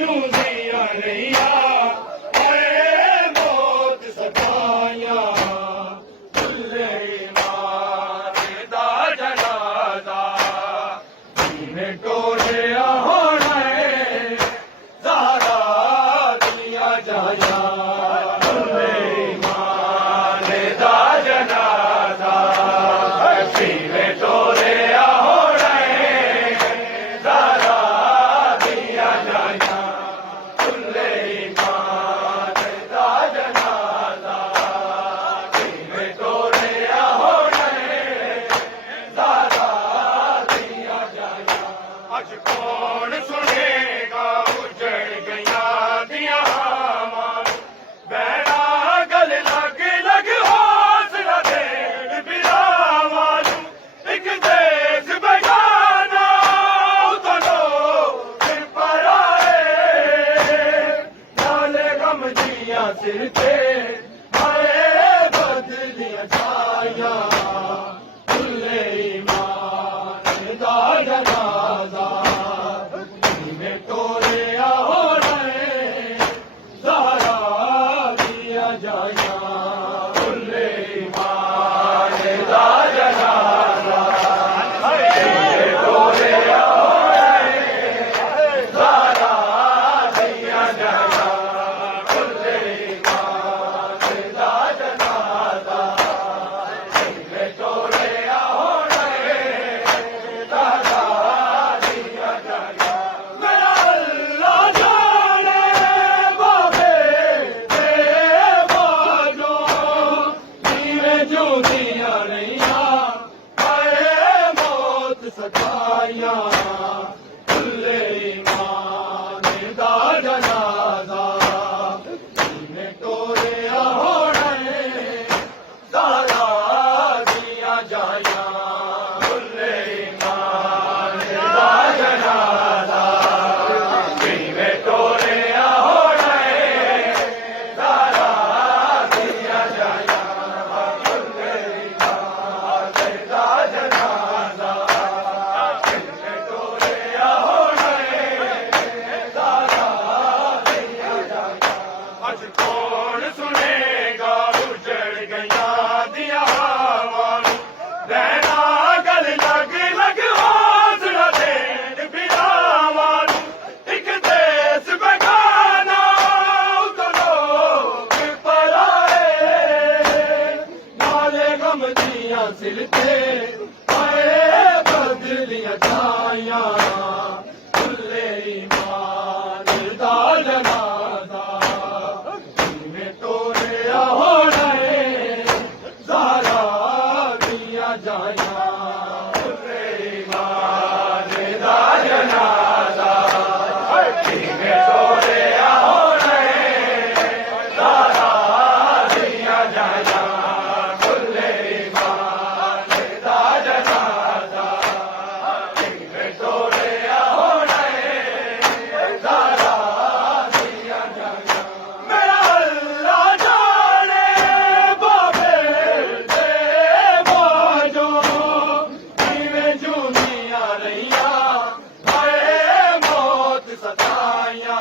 ਜੂੰਦੀਆਂ ਰਹੀਆਂ ਓਏ ਮੌਤ ਸਤਾਈਆਂ ਭੁੱਲੇ ਮਾਂ ਦਾ ਜਨਾਜ਼ਾ ਜਿਵੇਂ ਟੋਲਿਆ ਹੋਣਾ ਏ ਜ਼ਾਹਰਾ ਦੀਆਂ ਜਾਇਆ ਭੁੱਲੇ ਮਾਂ ਦਾ ਜਨਾਜ਼ਾ ਜਿਵੇਂ ਟੋਲਿਆ ਹੋਣਾ ਏ ਜ਼ਾਹਰਾ ਦੀਆਂ ਜਾਇਆ ਭੁੱਲੇ ਮਾਂ ਦਾ ਜਨਾਜ਼ਾ ਜਿਵੇਂ ਟੋਲਿਆ ਹੋਣਾ ਏ ਜ਼ਾਹਰਾ ਦੀਆਂ ਜਾਇਆ ਅੱਜ ਕੌਣ ਸੁਣੇਗਾ ਉਜੜ ਗਈਆਂ ਦੀਆਂ ਮਾਂ ਬਹਿਣਾ ਗਲ ਲੱਗ ਲੱਗ ਹੌਸਲਾ ਦੇਣ ਬਿਰਾਵਾਂ ਨੂੰ ਇੱਕ ਦੇਸ਼ ਬੇਗਾਨਾ ਉਦੋਂ ਲੋਕ ਪਰ ਆਏ ਨਾਲੇ ਗਮ ਦੀਆਂ ਸਿਰ ਤੇ ਹਾਏ ਬਦਲੀਆਂ ਛਾਈਆਂ ਭੁੱਲੇ ਮਾਂ ਦਾ ਜਨਾਜ਼ਾ ਜਿਵੇਂ ਟੋਲਿਆ ਹੋਣਾ ਏ ਜ਼ਾਹਰਾ ਦੀਆਂ ਜਾਇਆ ਭੁੱਲੇ ਮਾਂ ਦਾ ਜਨਾਜ਼ਾ ਜਿਵੇਂ ਟੋਲਿਆ ਹੋਣਾ ਏ ਜ਼ਾਹਰਾ ਦੀਆਂ ਜਾਇਆ ਭੁੱਲੇ ਮਾਂ ਦਾ ਜਨਾਜ਼ਾ ਜਿਵੇਂ ਟੋਲਿਆ ਹੋਣਾ ਏ ਜ਼ਾਹਰਾ ਦੀਆਂ ਜਾਇਆ ਮੇਰਾ ਅੱਲਾ ਜਾਣੇ ਬਾਬੇ ਤੇ ਬਾਜੋ ਜਿਵੇਂ ਜੂੰਦੀਆਂ ਰਹੀਆਂ ਹਾਏ ਮੌਤ ਸਤਾਈਆਂ ਭੁੱਲੇ ਮਾਂ ਦਾ ਜਨਾਜ਼ਾ ਜਿਵੇਂ ਟੋਲਿਆ ਹੋਣਾ ਏ ਜ਼ਾਹਰਾ ਦੀਆਂ ਜਾਇਆ ਭੁੱਲੇ ਮਾਂ ਦਾ ਜਨਾਜ਼ਾ ਜਿਵੇਂ ਟੋਲਿਆ ਹੋਣਾ ਏ ਜ਼ਾਹਰਾ ਦੀਆਂ ਜਾਇਆ ਭੁੱਲੇ ਮਾਂ ਦਾ ਜਨਾਜ਼ਾ ਜਿਵੇਂ ਟੋਲਿਆ ਹੋਣਾ ਏ ਜ਼ਾਹਰਾ ਦੀਆਂ ਜਾਇਆ ਅੱਜ ਕੌਣ ਸੁਣੇਗਾ ਉਜੜ ਗਈਆਂ ਦੀਆਂ ਹਵਾਵਾਂ ਨੂੰ ਰਹਿਣਾ ਗਲ ਲੱਗ ਲੱਗ ਹੌਸਲਾ ਦੇਣ ਬਿਰਾਵਾਂ ਨੂੰ ਇੱਕ ਦੇਸ਼ ਬੇਗਾਨਾ ਉਦੋਂ ਲੋਕ ਪਰ ਆਏ ਨਾਲੇ ਗਮ ਦੀਆਂ ਸਿਰ ਤੇ ਹਾਏ ਬਦਲੀਆਂ ਛਾਈਆਂ ਭੁੱਲੇ ਮਾਂ ਦਾ ਜਨਾਜ਼ਾ ਜਿਵੇਂ ਟੋਲਿਆ ਹੋਣਾ ਏ ਜ਼ਾਹਰਾ ਦੀਆਂ ਜਾਇਆ ਭੁੱਲੇ ਮਾਂ ਦਾ ਜਨਾਜ਼ਾ ਜਿਵੇਂ ਟੋਲਿਆ ਹੋਣਾ ਏ ਜ਼ਾਹਰਾ ਦੀਆਂ ਜਾਇਆ ਭੁੱਲੇ ਮਾਂ ਦਾ ਜਨਾਜ਼ਾ ਜਿਵੇਂ ਟੋਲਿਆ ਹੋਣਾ ਏ ਜ਼ਾਹਰਾ ਦੀਆਂ ਜਾਇਆ ਮੇਰਾ ਅੱਲਾ ਜਾਣੇ ਬਾਬੇ ਤੇ ਬਾਜੋ ਜਿਵੇਂ ਜੂੰਦੀਆਂ ਰਹੀਆਂ ਹਾਏ ਮੌਤ ਸਤਾਈਆਂ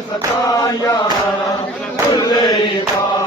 ਸਤਾਇਆ ਭੁੱਲੇ ਪਾ